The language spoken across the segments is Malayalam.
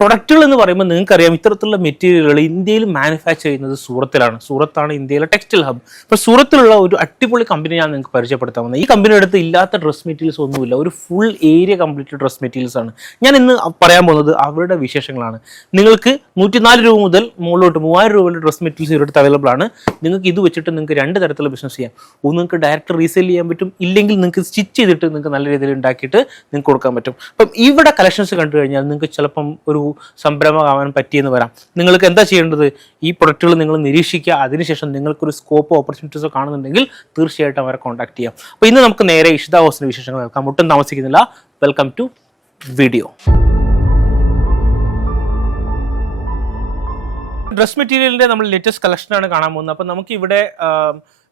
പ്രൊഡക്റ്റുകൾ എന്ന് പറയുമ്പോൾ നിങ്ങൾക്കറിയാം ഇത്തരത്തിലുള്ള മെറ്റീരിയലുകൾ ഇന്ത്യയിൽ മാനുഫാക്ചർ ചെയ്യുന്നത് സൂറത്തിലാണ്. സൂറത്താണ് ഇന്ത്യയിലെ ടെക്സ്റ്റൈൽ ഹബ്. അപ്പോൾ സൂറത്തിലുള്ള ഒരു അടിപൊളി കമ്പനി ഞാൻ നിങ്ങൾക്ക് പരിചയപ്പെടുത്താൻ വന്നത്. ഈ കമ്പനിയുടെ അടുത്ത് ഇല്ലാത്ത ഡ്രസ് മെറ്റീരിയൽസ് ഒന്നുമില്ല. ഒരു full area complete dress materials ആണ്. ഞാൻ ഇന്ന് പറയാൻ പോകുന്നത് അവരുടെ വിശേഷങ്ങളാണ്. നിങ്ങൾക്ക് 104 രൂപ മുതൽ മുകളിലോട്ട് 3000 രൂപയുടെ ഡ്രസ് മെറ്റീരിയൽസ് ഇവരുടെ അവൈലബിൾ ആണ്. നിങ്ങൾക്ക് ഇത് വെച്ചിട്ട് നിങ്ങൾക്ക് 2 തരത്തിലുള്ള ബിസിനസ് ചെയ്യാം. ഒന്ന് നിങ്ങൾക്ക് ഡയറക്റ്റ് റീസെയിൽ ചെയ്യാൻ പറ്റും, ഇല്ലെങ്കിൽ നിങ്ങൾക്ക് സ്റ്റിച്ച് ചെയ്തിട്ട് നിങ്ങൾക്ക് നല്ല രീതിയിൽ ഉണ്ടാക്കിയിട്ട് നിങ്ങൾക്ക് കൊടുക്കാൻ പറ്റും. അപ്പം ഇവിടെ കളക്ഷൻസ് കണ്ടു കഴിഞ്ഞാൽ നിങ്ങൾക്ക് ചിലപ്പം ഒരു സംരംഭമാവാൻ പറ്റിയെന്ന് വരാം. നിങ്ങൾക്ക് എന്താ ചെയ്യേണ്ടത്? ഈ പ്രൊഡക്റ്റുകൾ നിങ്ങൾ നിരീക്ഷിക്കുക. അതിനുശേഷം നിങ്ങൾക്കൊരു സ്കോപ്പോ ഓപ്പർച്യൂണിറ്റീസോ കാണുന്നുണ്ടെങ്കിൽ തീർച്ചയായിട്ടും അവരെ കോൺടാക്ട് ചെയ്യാം. അപ്പോൾ ഇന്ന് നമുക്ക് നേരെ ഇഷിത ഹൗസിന്റെ വിശേഷങ്ങൾ കേൾക്കാം. ഒട്ടും താമസിക്കുന്നില്ല. Welcome to video. ഡ്രസ് മെറ്റീരിയലിന്റെ നമ്മൾ ലേറ്റസ്റ്റ് കളക്ഷനാണ് കാണാൻ പോകുന്നത്. അപ്പം നമുക്ക് ഇവിടെ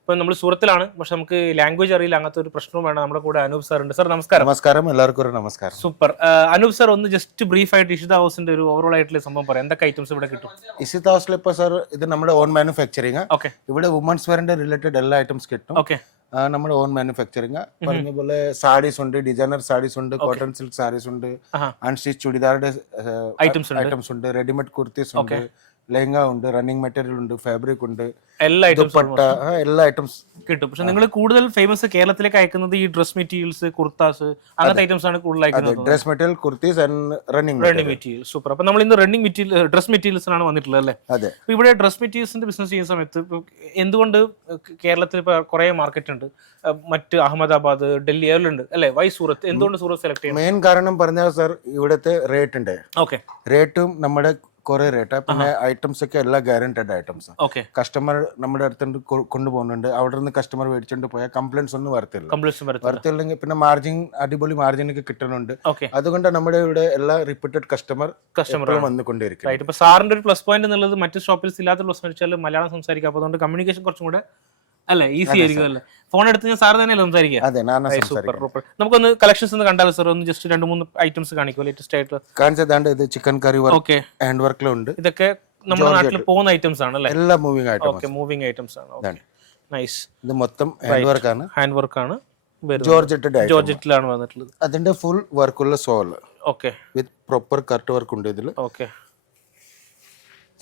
ഇപ്പം നമ്മൾ സൂറത്തിലാണ്, പക്ഷെ നമുക്ക് ലാംഗ്വേജ് അറിയില്ല, അങ്ങനത്തെ ഒരു പ്രശ്നവും വേണം. നമ്മുടെ കൂടെ അനൂപ് സാർ ഉണ്ട്. സാർ നമസ്കാരം. നമസ്കാരം, എല്ലാവർക്കും ഒരു നമസ്കാരം. സൂപ്പർ. അനൂപ് സാർ ഒന്ന് ജസ്റ്റ് ബ്രീഫ് ആയിട്ട് ഇഷിത ഹൗസിന്റെ ഒരു ഓവറോൾ ആയിട്ടുള്ള സംഭവം പറയാം. എന്തൊക്കെ ഐറ്റംസ് ഇവിടെ കിട്ടും? ഇഷിത ഹൗസിൽ ഇപ്പോൾ സാർ ഇത് നമ്മുടെ ഓൺ മാനുഫാക്ചറിങ്. ഓക്കെ. ഇവിടെ വുമൻസ് വെയറിന്റെ റിലേറ്റഡ് എല്ലാ ഐറ്റംസ് കിട്ടും. ഓക്കെ. നമ്മുടെ ഓൺ മാനുഫാക്ചറിങ്. പറഞ്ഞ പോലെ സാരീസ് ഉണ്ട്, ഡിസൈനർ സാരീസ് ഉണ്ട്, കോട്ടൺ സിൽക്ക് സാരീസ് ഉണ്ട്, അൺസ്റ്റിച്ച് ചുടിദാറുടെ ഐറ്റംസ് ഉണ്ട്, റെഡിമെയ്ഡ് കുർത്തീസ് ഉണ്ട്, ലെഹങ്ക ഉണ്ട്, റണ്ണിങ് മെറ്റീരിയൽ ഉണ്ട്, ഫാബ്രിക് ഉണ്ട്, എല്ലാ ഐറ്റംസ് കിട്ടും. പക്ഷെ നിങ്ങൾ കൂടുതൽ ഫേമസ് കേരളത്തിലേക്ക് അയക്കുന്നത് ഈ ഡ്രസ് മെറ്റീരിയൽസ്, കുർത്താസ്, അങ്ങനത്തെ ഐറ്റംസ് ആണ് കൂടുതൽ അയക്കുന്നത്. Dress material, kurtis and running material. Super. അപ്പൊ നമ്മൾ ഇന്ന് റണ്ണിങ് മെറ്റീരിയൽ ഡ്രസ് മെറ്റീരിയൽസിനാണ് വന്നിട്ടുള്ളത് അല്ലേ? അതെ. ഇവിടെ ഡ്രസ് മെറ്റീരിയൽസിന്റെ ബിസിനസ് ചെയ്യുന്ന സമയത്ത് എന്തുകൊണ്ട് കേരളത്തിൽ ഇപ്പൊ കുറെ മാർക്കറ്റ് ഉണ്ട്, മറ്റ് അഹമ്മദാബാദ്, ഡൽഹി ഉണ്ട് അല്ലെ? വൈ സൂറത്ത്? എന്തുകൊണ്ട് സൂറത്ത് സെലക്ട് ചെയ്യുന്നത്? മെയിൻ കാരണം പറഞ്ഞാൽ സാർ ഇവിടുത്തെ റേറ്റ് ഉണ്ട്. ഓക്കെ. റേറ്റും നമ്മുടെ കുറെ റേറ്റ്, പിന്നെ ഐറ്റംസ് ഒക്കെ എല്ലാം ഗ്യാരണ്ടഡ് ഐറ്റംസ്. ഓക്കെ. കസ്റ്റമർ നമ്മുടെ അടുത്ത് കൊണ്ടുപോകുന്നുണ്ട്. അവിടെ നിന്ന് കസ്റ്റമർ മേടിച്ചോണ്ട് പോയാൽ കംപ്ലൈന്റ്സ് ഒന്നും വരത്തില്ലെങ്കിൽ പിന്നെ മാർജിൻ അടിപൊളി മാർജിൻ ഒക്കെ കിട്ടുന്നുണ്ട്. അതുകൊണ്ട് നമ്മുടെ ഇവിടെ എല്ലാ റിപ്പീറ്റഡ് കസ്റ്റമർ വന്നുകൊണ്ടിരിക്കും. ഇപ്പൊ സാറിന്റെ ഒരു പ്ലസ് പോയിന്റ് എന്നുള്ളത് മറ്റു ഷോപ്പിൽ ഇല്ലാത്ത പ്ലസ് വെച്ചാൽ മലയാളം സംസാരിക്കാം. അപ്പൊ അതുകൊണ്ട് കമ്മ്യൂണിക്കേഷൻ കുറച്ചും കൂടെ അല്ലേ ഈസി ആയിരിക്കും അല്ലേ? ഫോൺ എടുത്ത് ഞാൻ സാർ തന്നെ സംസാരിക്കാം. നമുക്കൊന്ന് കളക്ഷൻസ് ഒന്ന് കണ്ടാലോ സാർ? ഒന്ന് ജസ്റ്റ് 2-3 ഐറ്റംസ് കാണിക്കും ലേറ്റസ്റ്റ് ആയിട്ട് കാണിച്ചതാണ്ട്. ഇത് ചിക്കൻ കറി വർക്ക്, ഹാൻഡ് വർക്കിലുണ്ട്. ഇതൊക്കെ നമ്മുടെ നാട്ടിൽ പോകുന്ന ഐറ്റംസ് ആണ് അല്ലേ? എല്ലാം moving items. Okay, moving items ആണ്. നൈസ്. ഇത് മൊത്തം ഹാൻഡ് വർക്ക് ആണ്. ഹാൻഡ് വർക്ക് ആണ്. ജോർജറ്റിലാണ് വന്നിട്ടുള്ളത്. അതിന്റെ ഫുൾ വർക്കുള്ള shawl. Okay. With proper cut work ഉണ്ട് ഇതിൽ. ഓക്കെ.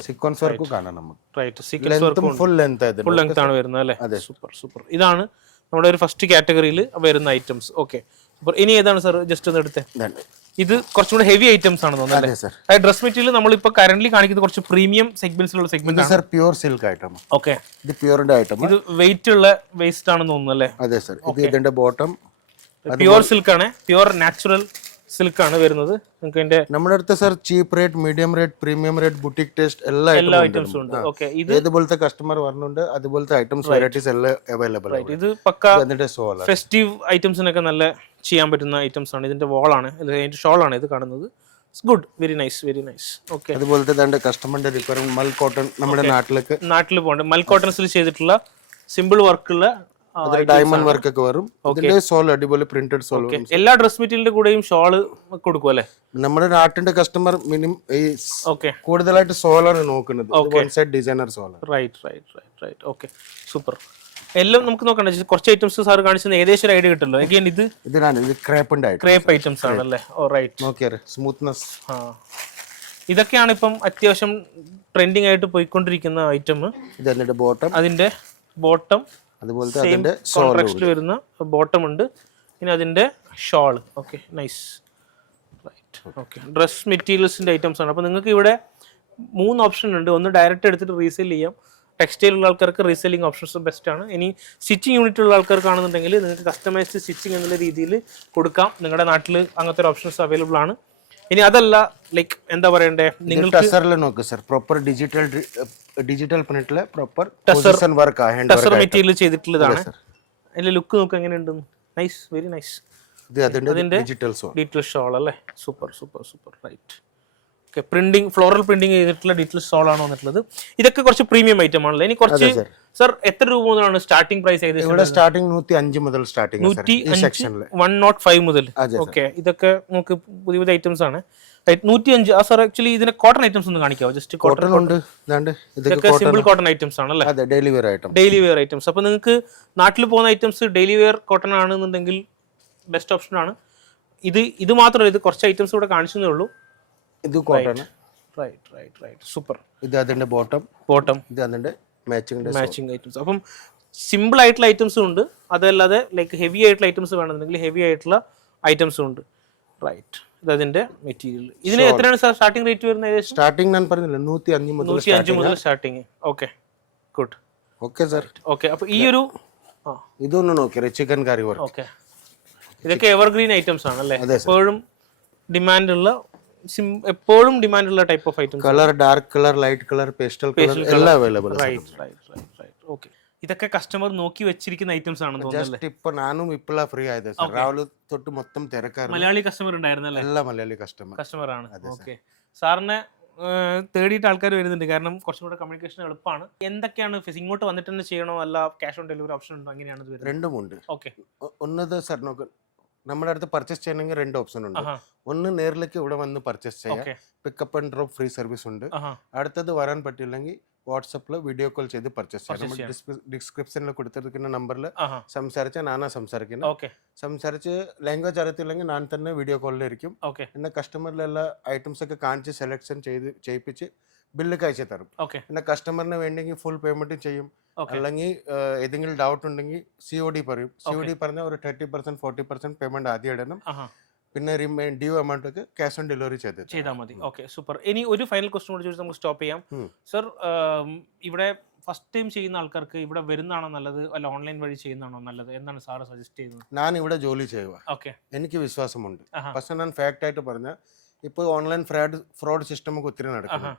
സീക്വൻസ് വർക്ക് കാണാം നമുക്ക്. Right. Sequence work full length ആണ് വരുന്നത് അല്ലേ? അതെ. സൂപ്പർ. ഇതാണ് നമ്മുടെ ഒരു ഫസ്റ്റ് കാറ്റഗറിയിൽ വരുന്ന ഐറ്റംസ്. ഓക്കെ. സൂപ്പർ. ഇനി ഏതാണ് സാർ? ജസ്റ്റ് ഒന്ന് എടുത്തേ. ഇത് കുറച്ചും കൂടെ ഹെവി ഐറ്റംസ് ആണ് തോന്നുന്നത്. ഡ്രസ് മെറ്റീരിയൽ നമ്മളിപ്പോ കറന്റ് കാണിക്കുന്നത് കുറച്ച് പ്രീമിയം സെഗ്മെന്റ്സിലുള്ള സെഗ്മെന്റ് ആണ്. Pure silk item. ഓക്കെ. ഇത് പ്യൂറിന്റെ ഐറ്റം. ഇത് വെയിറ്റ് ഉള്ള വേസ്റ്റ് ആണെന്ന് തോന്നുന്നു അല്ലേ? അതെ സർ. ഇത് ഇതിന്റെ ബോട്ടം പ്യൂർ സിൽക്ക് ആണ്. പ്യൂർ നാച്ചുറൽ സിൽക്ക് ആണ് വരുന്നത്. നിങ്ങൾക്ക് നമ്മുടെ അടുത്ത് sir cheap rate, medium rate, premium rate, boutique taste എല്ലാ ഐറ്റംസും ഉണ്ട്. ഓക്കെ. ഇത് ഏതുപോലത്തെ കസ്റ്റമർ വരുന്നുണ്ട് അതുപോലത്തെ ഐറ്റംസ് വെറൈറ്റീസ് എല്ലാം അവൈലബിൾ ആണ്. ഇത് പക്ക ഫെസ്റ്റീവ് ഐറ്റംസിനൊക്കെ നല്ല ചെയ്യാൻ പറ്റുന്ന ഐറ്റംസ് ആണ്. ഇതിന്റെ വാളാണ്, ഇതിന്റെ ഷോളാണ് ഇത് കാണുന്നത്. It's good. Very nice. Okay. അതുപോലത്തെ കസ്റ്റമറിന്റെ റിക്വയർമെന്റ് മൽ കോട്ടൺ നമ്മുടെ നാട്ടിൽ പോകണ്ട മൽ കോട്ടൺസിൽ ചെയ്തിട്ടുള്ള സിമ്പിൾ വർക്കുള്ള ഡയമണ്ട് വർക്ക് ഒക്കെ വരും. ഇതിന്റെ സോൾ അടിപൊളി പ്രിന്റഡ് സോൾ. എല്ലാ ഡ്രസ് മെറ്റീരിയലിന്റെ കൂടെയും ഷോള് കൊടുക്കും അല്ലേ? നമ്മുടെ നാട്ടിന്റെ കസ്റ്റമർ മിനിമം കൂടുതലായിട്ട് സോളാണ് നോക്കുന്നത്. Designer sole. Right. Okay. Super. എല്ലാം നമുക്ക് നോക്കണ്ട. കുറച്ച് ഐറ്റംസ് സാർ കാണിച്ചത് ഏകദേശം ഒരു ഐഡിയ കിട്ടല്ലോ. ഇത് ക്രേപ്പ് ഐറ്റംസ് ആണല്ലേ? സ്മൂത്ത്നെസ്. ഇതൊക്കെയാണ് ഇപ്പം അത്യാവശ്യം ട്രെൻഡിങ് ആയിട്ട് പോയിക്കൊണ്ടിരിക്കുന്ന ഐറ്റം. അതിന്റെ ബോട്ടം കോൺട്രാക്റ്റിൽ വരുന്ന ബോട്ടം ഉണ്ട്. പിന്നെ അതിന്റെ shawl. Okay. Nice. Right. Okay. Dress മെറ്റീരിയൽസിന്റെ ഐറ്റംസ് ആണ്. അപ്പോൾ നിങ്ങൾക്ക് ഇവിടെ 3 ഓപ്ഷൻ ഉണ്ട്. ഒന്ന് ഡയറക്റ്റ് എടുത്തിട്ട് റീസെയിൽ ചെയ്യാം. ടെക്സ്റ്റൈൽ ഉള്ള ആൾക്കാർക്ക് റീസെല്ലിംഗ് ഓപ്ഷൻസ് ബെസ്റ്റ് ആണ്. ഇനി സ്റ്റിച്ചിങ് യൂണിറ്റ് ഉള്ള ആൾക്കാർക്കാണെന്നുണ്ടെങ്കിൽ നിങ്ങൾക്ക് കസ്റ്റമൈസ്ഡ് സ്റ്റിച്ചിങ് എന്നുള്ള രീതിയിൽ കൊടുക്കാം. നിങ്ങളുടെ നാട്ടിൽ അങ്ങനത്തെ ഒരു ഓപ്ഷൻസ് അവൈലബിൾ ആണ്. ഇനി അതല്ല, ലൈക്ക് എന്താ പറയണ്ടേ, നിങ്ങൾക്ക് പ്രോപ്പർ ഡിജിറ്റൽ പ്രിന്റിലെ proper position work tussar material ചെയ്തിട്ടുള്ളതാണ്. അതിന്റെ ലുക്ക് നോക്ക് എങ്ങനെയുണ്ടെന്ന്. നൈസ്. Very nice. അതിന്റെ ഡിജിറ്റൽ ഷോൾ അല്ലേ? Super. Right. Okay. Printing, floral printing ചെയ്തിട്ടുള്ള ഡിജിറ്റൽ ഷോൾ ആണ് വന്നിട്ടുള്ളത്. ഇതൊക്കെ കുറച്ച് പ്രീമിയം ഐറ്റം ആണല്ലോ. ഇനി കുറച്ച് സർ എത്ര രൂപ മുതലാണ് സ്റ്റാർട്ടിംഗ് പ്രൈസ്? ഇവിടെ സ്റ്റാർട്ടിംഗ് 105 മുതൽ സ്റ്റാർട്ടിംഗ് 105 മുതൽ. ഓക്കെ. ഇതൊക്കെ നമുക്ക് പുതിയ പുതിയ ഐറ്റംസ് ആണ്. 105. ആ സാർ ആക്ച്വലി ഇതിന്റെ കോട്ടൺ ഐറ്റംസ് ഒന്ന് കാണിക്കാവോ? ജസ്റ്റ് കോട്ടൺ ഉണ്ട്. ഇതൊക്കെ സിമ്പിൾ കോട്ടൺ ഐറ്റംസ് ആണല്ലേ? Daily wear items. അപ്പൊ നിങ്ങൾക്ക് നാട്ടിൽ പോകുന്ന ഐറ്റംസ് ഡെയിലി വെയർ കോട്ടൺ ആണെന്നുണ്ടെങ്കിൽ ബെസ്റ്റ് ഓപ്ഷൻ ആണ്. ഇത് മാത്രമല്ല, ഇത് കുറച്ച് ഐറ്റംസ് ഇവിടെ കാണിച്ചതേ ഉള്ളൂ. ഇത് കോട്ടൺ റൈറ്റ് സൂപ്പർ. ഇത് അതിന്റെ ബോട്ടം ഇത് അതിന്റെ മാച്ചിങ് ഐറ്റംസ്. അപ്പം സിമ്പിൾ ആയിട്ടുള്ള ഐറ്റംസും ഉണ്ട്, അതല്ലാതെ ലൈക്ക് ഹെവി ആയിട്ടുള്ള ഐറ്റംസ് വേണമെന്നുണ്ടെങ്കിൽ ഹെവി ആയിട്ടുള്ള ഐറ്റംസും ഉണ്ട്. റൈറ്റ്, ഇത് അതിന്റെ മെറ്റീരിയൽ. ഇതിന് എത്രയാണ് സാർ സ്റ്റാർട്ടിംഗ് റേറ്റ് വരുന്നത്? സ്റ്റാർട്ടിംഗ് ഞാൻ പറഞ്ഞില്ല 105 മുതൽ starting. Okay, good. Okay sir. Okay, അപ്പൊ ഈ ഒരു ഇതൊന്ന് നോക്കിയാ ചിക്കൻ കറി വർക്ക്. ഓക്കെ, ഇതൊക്കെ എവർഗ്രീൻ ഐറ്റംസ് ആണ് അല്ലേ? എപ്പോഴും ഡിമാൻഡ് ഉള്ള type of items. Colour dark colour, light colour, pastel colour എല്ലാം അവൈലബിൾ. ഓക്കെ, ഇതൊക്കെ കസ്റ്റമർ നോക്കി വെച്ചിരിക്കുന്ന ഐറ്റംസ് ആണെന്ന് തോന്നുന്നു. ജസ്റ്റ് ഇപ്പൊ നാനും ഇപ്പോഴാ ഫ്രീ ആയത് സാർ. രാവിലെ തൊട്ട് മൊത്തം തിരക്കാറ്. മലയാളി കസ്റ്റമർ ഉണ്ടായിരുന്നല്ലേ? എല്ലാ മലയാളി കസ്റ്റമർ ആണ്. ഓക്കെ, സാറിനെ തേടിയിട്ട് ആൾക്കാർ വരുന്നുണ്ട്, കാരണം കുറച്ചും കൂടെ കമ്മ്യൂണിക്കേഷൻ എളുപ്പമാണ്. എന്തൊക്കെയാണ് ഇങ്ങോട്ട് വന്നിട്ട് തന്നെ ചെയ്യണോ, അല്ല ക്യാഷ് ഓൺ ഡെലിവറി ഓപ്ഷൻ ഉണ്ടോ, അങ്ങനെയാണ് വരുന്നത്? രണ്ടും ഉണ്ട്. ഓക്കെ, ഒന്നത് സാർ നോക്ക്, നമ്മുടെ അടുത്ത് പർച്ചേസ് ചെയ്യണമെങ്കിൽ 2 ഓപ്ഷൻ ഉണ്ട്. ഒന്ന് നേരിലേക്ക് ഇവിടെ വന്ന് പർച്ചേസ് ചെയ്യാം, pickup and drop free service ഉണ്ട്. അടുത്തത് വരാൻ പറ്റില്ലെങ്കിൽ വാട്സപ്പിൽ വീഡിയോ കോൾ ചെയ്ത് പർച്ചേസ് ചെയ്യാം. നമ്മൾ ഡിസ്ക്രിപ്ഷനിൽ കൊടുത്തിരിക്കുന്ന നമ്പറിൽ സംസാരിച്ചാൽ ഞാനാ സംസാരിക്കുന്നത്. സംസാരിച്ച് ലാംഗ്വേജ് അറിയത്തില്ലെങ്കിൽ ഞാൻ തന്നെ വീഡിയോ കോളിലായിരിക്കും. പിന്നെ കസ്റ്റമറിലെല്ലാം ഐറ്റംസ് ഒക്കെ കാണിച്ച് സെലക്ഷൻ ചെയ്യിപ്പിച്ച് ബില്ലൊക്കെ അയച്ചു തരും. പിന്നെ കസ്റ്റമറിന് വേണ്ടെങ്കിൽ ഫുൾ പേയ്മെന്റ് ചെയ്യും, അല്ലെങ്കിൽ ഏതെങ്കിലും ഡൗട്ട് ഉണ്ടെങ്കിൽ COD പറയും. COD പറഞ്ഞാൽ ഒരു 30% 40% പേയ്മെന്റ് ആദ്യം ഇടണം, പിന്നെ ഡ്യൂ എമൗണ്ട് ഒക്കെ ക്യാഷ് ഓൺ ഡെലിവറി ചെയ്താൽ മതി. Okay, super. ഇനി ഒരു ഫൈനൽ ക്വസ്റ്റ്യൻ കൂടി ചോദിച്ച് നമുക്ക് സ്റ്റോപ്പ് ചെയ്യാം. സർ, ഇവിടെ ഫസ്റ്റ് ടൈം ചെയ്യുന്ന ആൾക്കാർക്ക് ഇവിടെ വരുന്നതാണോ നല്ലത്, അല്ല ഓൺലൈൻ വഴി ചെയ്യുന്നതാണോ നല്ലത്? എന്താണ് സാറ് സജസ്റ്റ് ചെയ്യുന്നത്? ഞാൻ ഇവിടെ ജോലി ചെയ്യുക, എനിക്ക് വിശ്വാസമുണ്ട്. പക്ഷെ ഞാൻ ഫാക്ട് ആയിട്ട് പറഞ്ഞാൽ ഇപ്പോൾ ഓൺലൈൻ ഫ്രോഡ് സിസ്റ്റം ഒക്കെ ഒത്തിരി നടക്കുന്നു.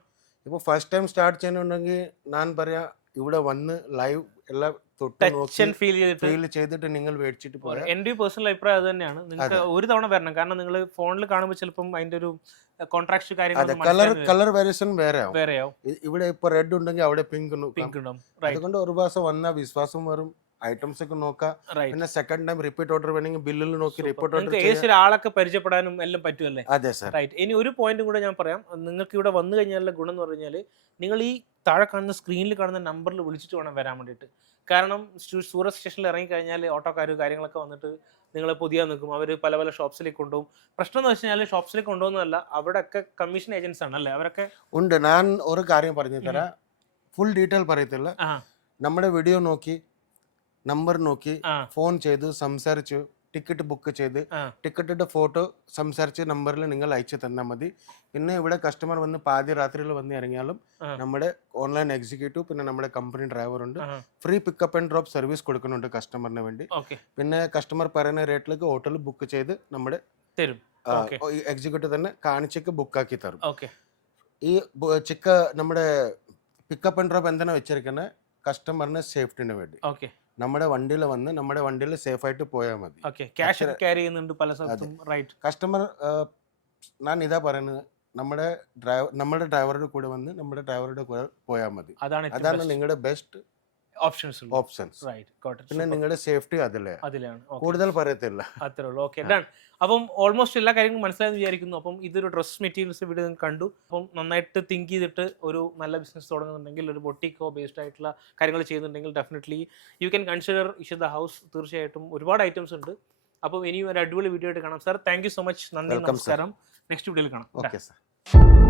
ഇപ്പോൾ ഫസ്റ്റ് ടൈം സ്റ്റാർട്ട് ചെയ്യുന്നുണ്ടെങ്കിൽ ഞാൻ പറയാം, ഇവിടെ വന്ന് ലൈവ് എല്ലാം ഫീൽ ചെയ്തിട്ട് നിങ്ങൾ മേടിച്ചിട്ട് പോയാൽ. എൻ്റെ പേഴ്സണൽ അഭിപ്രായം അത് തന്നെയാണ്. നിങ്ങൾക്ക് ഒരു തവണ വരണം, കാരണം നിങ്ങൾ ഫോണിൽ കാണുമ്പോൾ ചിലപ്പം അതിന്റെ ഒരു കോൺട്രാക്ട് കാര്യങ്ങൾ കളർ വേരിയേഷൻ വേറെയാവും. ഇവിടെ ഇപ്പൊ റെഡ് ഉണ്ടെങ്കിൽ അവിടെ പിങ്ക് ഉണ്ടാവും. അതുകൊണ്ട് ഒരു പ്രാവശ്യം വന്നാൽ വിശ്വാസം വരും, ഐറ്റംസ് ഒക്കെ നോക്കാം. പിന്നെ സെക്കൻഡ് ടൈം റിപ്പീറ്റ് ഓർഡർ വേണമെങ്കിൽ ബില്ലിൽ നോക്കി റിപ്പീറ്റ് ഓർഡർ ഏതൊരു ആളൊക്കെ പരിചയപ്പെടാനും എല്ലാം പറ്റുമല്ലേ? അതെ സാർ. റൈറ്റ്. ഇനി ഒരു പോയിന്റ് കൂടെ ഞാൻ പറയാം. നിങ്ങൾക്ക് ഇവിടെ വന്നു കഴിഞ്ഞാലുള്ള ഗുണം എന്ന് പറഞ്ഞാൽ, നിങ്ങൾ ഈ താഴെ കാണുന്ന സ്ക്രീനിൽ കാണുന്ന നമ്പറിൽ വിളിച്ചിട്ട് വേണം വരാൻ വേണ്ടിയിട്ട്. കാരണം സൂറത്ത് സ്റ്റേഷനിൽ ഇറങ്ങിക്കഴിഞ്ഞാൽ ഓട്ടോക്കാർ കാര്യങ്ങളൊക്കെ വന്നിട്ട് നിങ്ങളെ പൊതിയാൻ നിൽക്കും. അവർ പല പല ഷോപ്സിലേക്ക് കൊണ്ടുപോകും. പ്രശ്നം എന്ന് വെച്ച് കഴിഞ്ഞാൽ ഷോപ്സിലേക്ക് കൊണ്ടുപോകുന്നതല്ല, അവിടെയൊക്കെ കമ്മീഷൻ ഏജൻസ് ആണ് അല്ലേ? അവരൊക്കെ ഉണ്ട്. ഞാൻ ഒരു കാര്യം പറഞ്ഞു തരാം, ഫുൾ ഡീറ്റെയിൽ പറയത്തില്ല. നമ്മുടെ വീഡിയോ നോക്കി, നമ്പർ നോക്കി, ഫോൺ ചെയ്ത് സംസാരിച്ചു, ടിക്കറ്റ് ബുക്ക് ചെയ്ത് ടിക്കറ്റിന്റെ ഫോട്ടോ സംസാരിച്ച് നമ്പറിൽ നിങ്ങൾ അയച്ചു തന്നാൽ മതി. പിന്നെ ഇവിടെ കസ്റ്റമർ വന്ന് പാതി രാത്രിയിൽ വന്ന് ഇറങ്ങിയാലും നമ്മുടെ ഓൺലൈൻ എക്സിക്യൂട്ടീവ് പിന്നെ നമ്മുടെ കമ്പനി ഡ്രൈവർ ഉണ്ട്. Free pickup and drop service കൊടുക്കുന്നുണ്ട് കസ്റ്റമറിന് വേണ്ടി. പിന്നെ കസ്റ്റമർ പറയുന്ന റേറ്റിലേക്ക് ഹോട്ടൽ ബുക്ക് ചെയ്ത് നമ്മുടെ എക്സിക്യൂട്ടീവ് തന്നെ കാണിച്ചേക്ക് ബുക്കാക്കി തരും. ഈ നമ്മുടെ പിക്കപ്പ് ആൻഡ് ഡ്രോപ്പ് എന്താണ് വെച്ചിരിക്കുന്നത്, കസ്റ്റമറിന് സേഫ്റ്റിന് വേണ്ടി. നമ്മുടെ വണ്ടിയിൽ വന്ന് നമ്മുടെ വണ്ടിയിൽ സേഫ് ആയിട്ട് പോയാൽ മതി. കസ്റ്റമർ ഞാൻ ഇതാ പറയുന്നത്, നമ്മുടെ ഡ്രൈവറുടെ കൂടെ വന്ന് നമ്മുടെ ഡ്രൈവറുടെ കൂടെ പോയാൽ മതി. അതാണ് നിങ്ങളുടെ ബെസ്റ്റ് ഓപ്ഷൻസ്. പിന്നെ നിങ്ങളുടെ സേഫ്റ്റി അതിലാണ്, കൂടുതൽ പറയത്തില്ല. അത്രേ ഉള്ളൂ. Okay, done. അപ്പം ഓൾമോസ്റ്റ് എല്ലാ കാര്യങ്ങളും മനസ്സിലായെന്ന് വിചാരിക്കുന്നു. അപ്പം ഇതൊരു ഡ്രസ് മെറ്റീരിയൽസ് വീഡിയോ കണ്ടു. അപ്പം നന്നായിട്ട് തിങ്ക് ചെയ്തിട്ട് ഒരു നല്ല ബിസിനസ് തുടങ്ങുന്നുണ്ടെങ്കിൽ, ഒരു ബൊട്ടിക്കോ ബേസ്ഡ് ആയിട്ടുള്ള കാര്യങ്ങൾ ചെയ്യുന്നുണ്ടെങ്കിൽ definitely you can consider Ishita house. തീർച്ചയായിട്ടും ഒരുപാട് ഐറ്റംസ് ഉണ്ട്. അപ്പം ഇനിയും ഒരു അടിപൊളി വീഡിയോ ആയിട്ട് കാണാം. Sir, thank you so much. നന്ദി, നമസ്കാരം. നെക്സ്റ്റ് വീഡിയോയിൽ കാണാം. Okay sir.